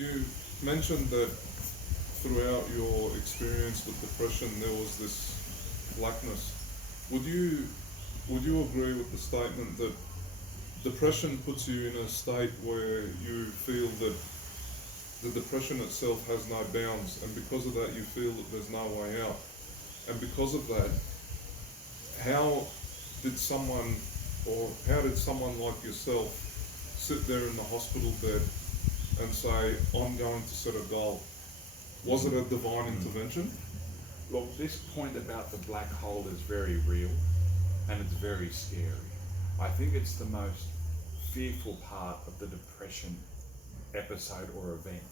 You mentioned that throughout your experience with depression, there was this blackness. Would you agree with the statement that depression puts you in a state where you feel that the depression itself has no bounds, and because of that, you feel that there's no way out? And because of that, how did someone, how did someone like yourself sit there in the hospital bed and say, I'm going to set a goal? Was it a divine intervention? Look, this point about the black hole is very real and it's very scary. I think it's the most fearful part of the depression episode or event.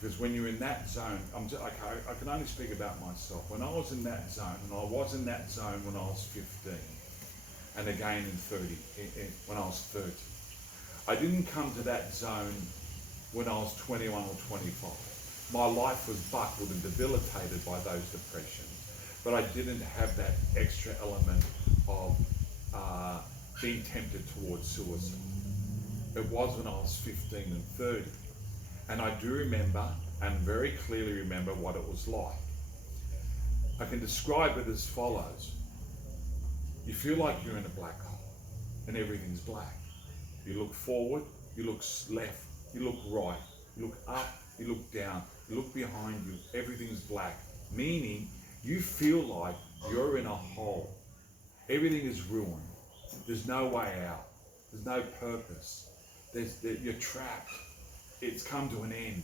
Because when you're in that zone, I can only speak about myself. When I was in that zone, and I was in that zone when I was 15, and again when I was 30. I didn't come to that zone when I was 21 or 25. My life was buckled and debilitated by those depressions, but I didn't have that extra element of being tempted towards suicide. It was when I was 15 and 30. And I do remember, and very clearly remember, what it was like. I can describe it as follows. You feel like you're in a black hole and everything's black. You look forward, you look left, you look right, you look up, you look down, you look behind you, everything's black. Meaning, you feel like you're in a hole. Everything is ruined. There's no way out. There's no purpose. You're trapped. It's come to an end.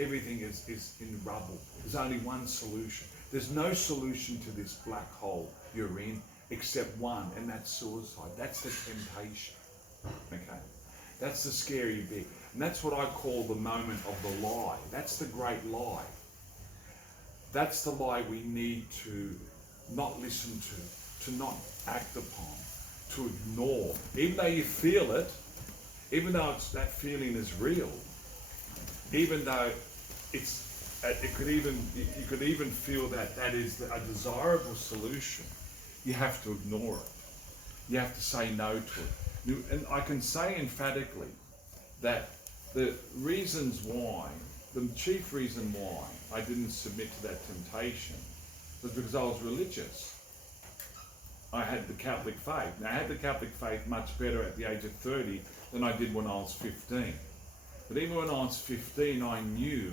Everything is in rubble. There's only one solution. There's no solution to this black hole you're in except one, and that's suicide. That's the temptation. Okay? That's the scary bit. And that's what I call the moment of the lie. That's the great lie. That's the lie we need to not listen to not act upon, to ignore. Even though you feel it, even though that feeling is real, even though you could even feel that is a desirable solution, you have to ignore it. You have to say no to it. And I can say emphatically that the reasons why, the chief reason why I didn't submit to that temptation was because I was religious. I had the Catholic faith. Now, I had the Catholic faith much better at the age of 30 than I did when I was 15. But even when I was 15, I knew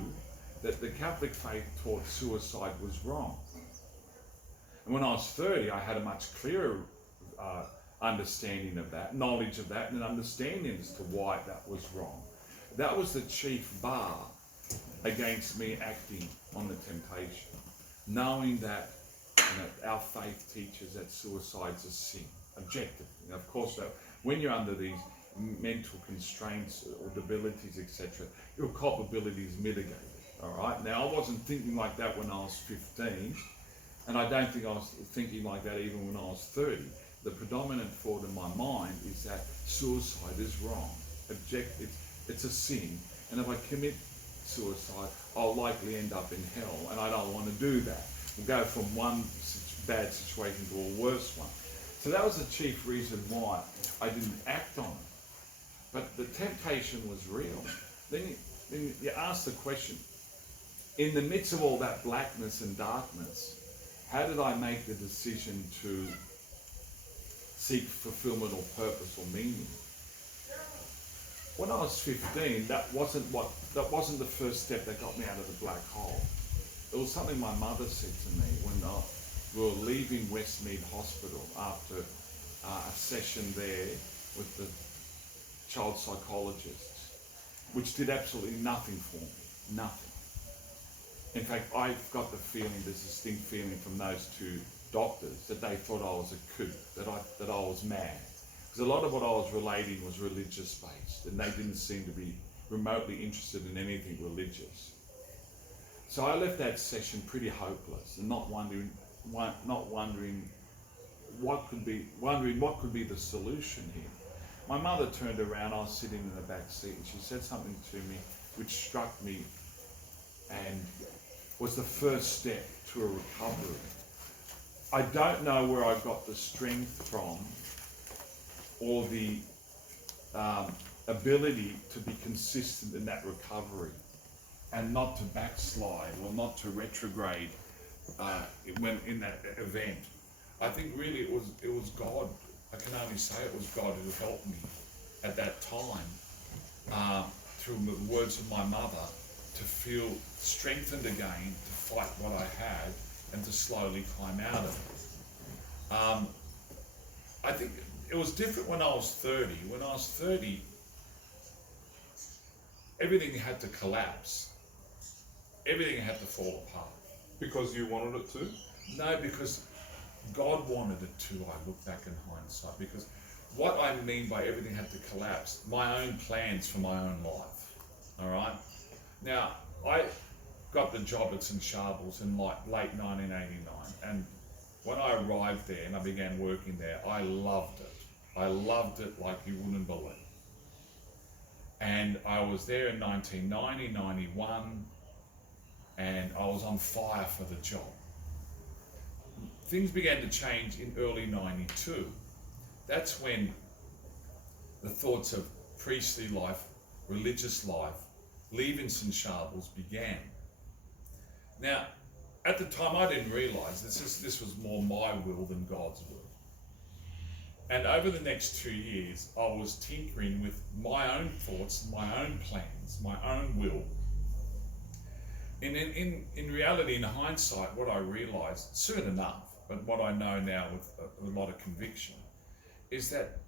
that the Catholic faith taught suicide was wrong. And when I was 30, I had a much clearer understanding of that, knowledge of that, and an understanding as to why that was wrong. That was the chief bar against me acting on the temptation, knowing that our faith teaches that suicide's a sin, objectively. Now, of course, when you're under these mental constraints or debilities, etc., your culpability is mitigated. All right. Now, I wasn't thinking like that when I was 15, and I don't think I was thinking like that even when I was 30. The predominant thought in my mind is that suicide is wrong. It's a sin, and if I commit suicide, I'll likely end up in hell, and I don't want to do that. We'll go from one bad situation to a worse one. So that was the chief reason why I didn't act on it. But the temptation was real. Then you ask the question, in the midst of all that blackness and darkness, how did I make the decision to seek fulfillment or purpose or meaning? When I was 15, that wasn't the first step that got me out of the black hole. It was something my mother said to me when we were leaving Westmead Hospital after a session there with the child psychologists, which did absolutely nothing for me, nothing. In fact, I got the distinct feeling from those two doctors that they thought I was a kook, that I was mad. Because a lot of what I was relating was religious based, and they didn't seem to be remotely interested in anything religious. So I left that session pretty hopeless and not wondering what could be the solution here. My mother turned around. I was sitting in the back seat, and she said something to me which struck me and was the first step to a recovery. I don't know where I got the strength from or the ability to be consistent in that recovery and not to backslide or not to retrograde when in that event. I think really it was God. I can only say it was God who helped me at that time through the words of my mother to feel strengthened again to fight what I had and to slowly climb out of it. I think it was different when I was 30. When I was 30, everything had to collapse. Everything had to fall apart. Because you wanted it to? No, because God wanted it to, I look back in hindsight. Because what I mean by everything had to collapse, my own plans for my own life. All right? Now, I got the job at St. Sharbles in late 1989. And when I arrived there and I began working there, I loved it. I loved it like you wouldn't believe. And I was there in 1990, 91, and I was on fire for the job. Things began to change in early 92. That's when the thoughts of priestly life, religious life, leaving St. Sharbles began. Now, at the time I didn't realise this was more my will than God's will. And over the next 2 years, I was tinkering with my own thoughts, my own plans, my own will. And in reality, in hindsight, what I realised, soon enough, but what I know now with a lot of conviction, is that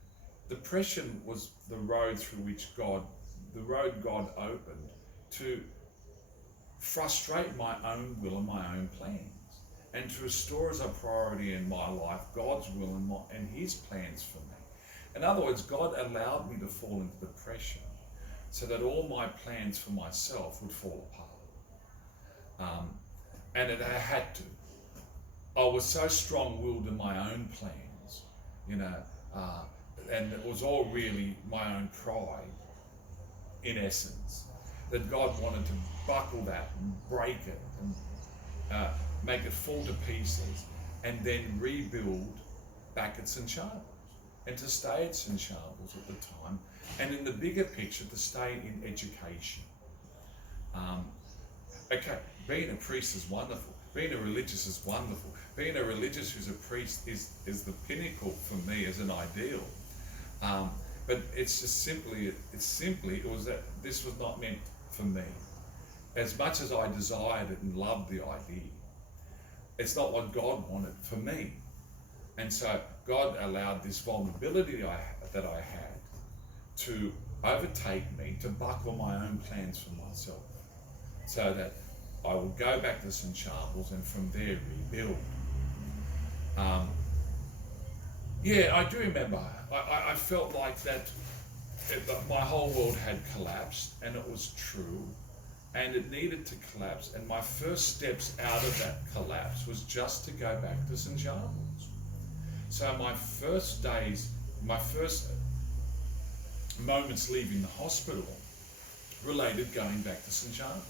depression was the road through which God opened to frustrate my own will and my own plans, and to restore as a priority in my life God's will and His plans for me. In other words, God allowed me to fall into depression so that all my plans for myself would fall apart. And I had to. I was so strong-willed in my own plans, and it was all really my own pride, in essence, that God wanted to buckle that and break it and make it fall to pieces and then rebuild back at St. Sharbles and to stay at St. Sharbles at the time, and in the bigger picture to stay in education. Okay, being a priest is wonderful. Being a religious is wonderful. Being a religious who's a priest is the pinnacle for me as an ideal. But it's just simply, it was that this was not meant for me. As much as I desired it and loved the idea, it's not what God wanted for me. And so God allowed this vulnerability that I had to overtake me, to buckle my own plans for myself, so that I would go back to St. Sharbles and from there rebuild. I do remember, I felt like that my whole world had collapsed, and it was true, and it needed to collapse. And my first steps out of that collapse was just to go back to St. Sharbles. So my first moments leaving the hospital related going back to St. Sharbles.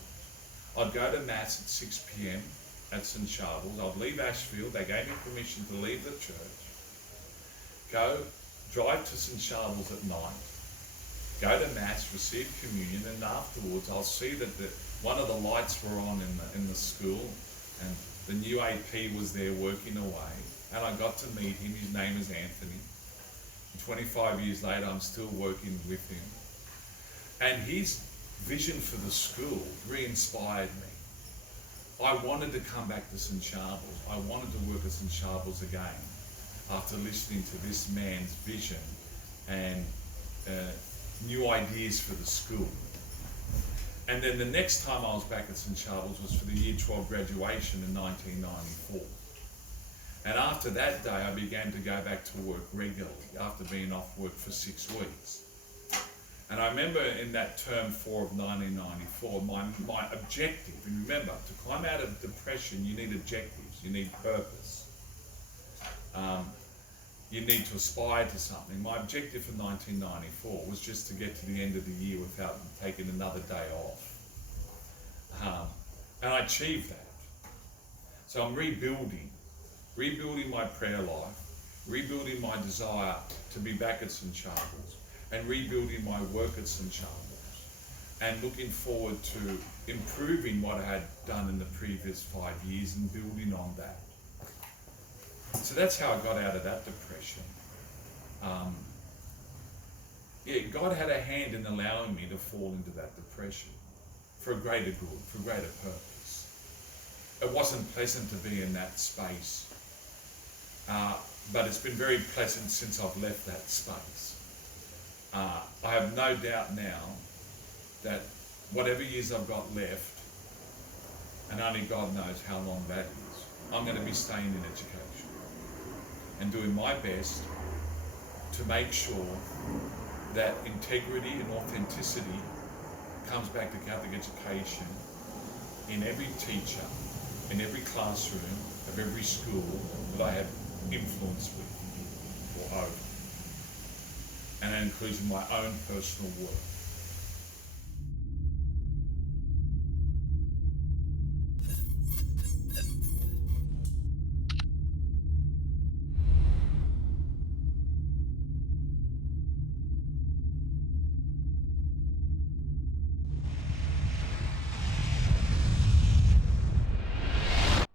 I'd go to Mass at 6 p.m. at St. Sharbles. I'd leave Ashfield. They gave me permission to leave the church. Drive to St. Sharbles at night. Go to Mass, receive communion, and afterwards I'll see that one of the lights were on in the school, and the new AP was there working away. And I got to meet him. His name is Anthony. And 25 years later, I'm still working with him. And his vision for the school re-inspired me. I wanted to come back to St. Sharbles. I wanted to work at St. Sharbles again after listening to this man's vision and new ideas for the school. And then the next time I was back at St. Sharbles was for the Year 12 graduation in 1994. And after that day, I began to go back to work regularly after being off work for 6 weeks. And I remember in that term 4 of 1994, my objective, and remember, to climb out of depression, you need objectives, you need purpose. You need to aspire to something. My objective for 1994 was just to get to the end of the year without taking another day off. And I achieved that. So I'm rebuilding my prayer life, rebuilding my desire to be back at St. Sharbles. and rebuilding my work at St Charles, and looking forward to improving what I had done in the previous 5 years and building on that. So that's how I got out of that depression. God had a hand in allowing me to fall into that depression for a greater good, for a greater purpose. It wasn't pleasant to be in that space, but it's been very pleasant since I've left that space. I have no doubt now that whatever years I've got left, and only God knows how long that is, I'm going to be staying in education and doing my best to make sure that integrity and authenticity comes back to Catholic education in every teacher, in every classroom of every school that I have influence with or over. And that includes my own personal work.